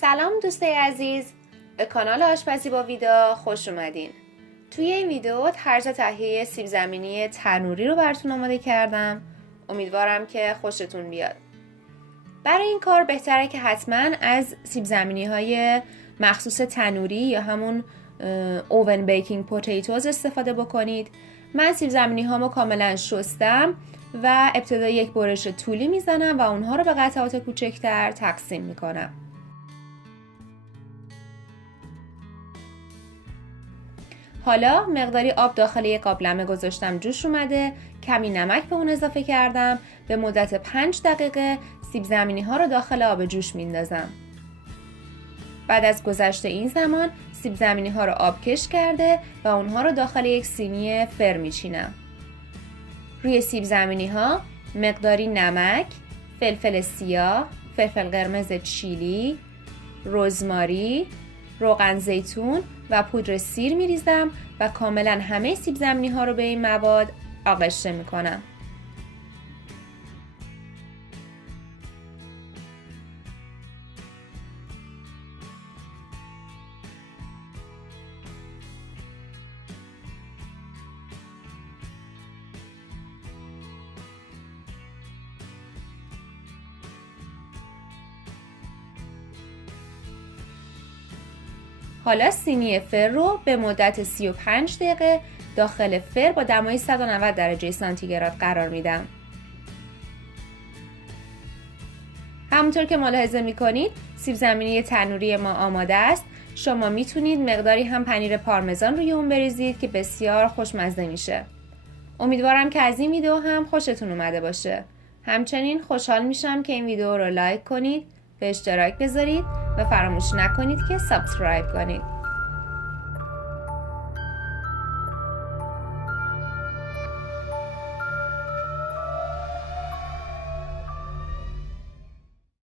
سلام دوستای عزیز، به کانال آشپزی با ویدا خوش اومدین. توی این ویدیو طرز تهیه سیب زمینی تنوری رو براتون آماده کردم. امیدوارم که خوشتون بیاد. برای این کار بهتره که حتما از سیب زمینی های مخصوص تنوری یا همون اوون بیکینگ پوتیتوز استفاده بکنید. من سیب زمینی هامو کاملا شستم و ابتدا یک برش طولی میزنم و اونها رو به قطعات کوچکتر تقسیم میکنم. حالا مقداری آب داخل یک قابلمه گذاشتم جوش اومده، کمی نمک به اون اضافه کردم. به مدت 5 دقیقه سیب زمینی ها رو داخل آب جوش میندازم. بعد از گذشت این زمان سیب زمینی ها رو آبکش کرده و اونها رو داخل یک سینی فر میچینم. روی سیب زمینی ها مقداری نمک، فلفل سیاه، فلفل قرمز چیلی، رزماری، روغن زیتون و پودر سیر میریزم و کاملا همه سیب زمینی ها رو به این مواد آغشته میکنم. حالا سینی فر رو به مدت 35 دقیقه داخل فر با دمای 190 درجه سانتیگراد قرار میدم. همونطور که ملاحظه میکنید سیب زمینی تنوری ما آماده است. شما میتونید مقداری هم پنیر پارمزان روی اون بریزید که بسیار خوشمزه میشه. امیدوارم که از این ویدیو هم خوشتون اومده باشه. همچنین خوشحال میشم که این ویدیو رو لایک کنید، به اشتراک بذارید و فراموش نکنید که سابسکرایب کنید.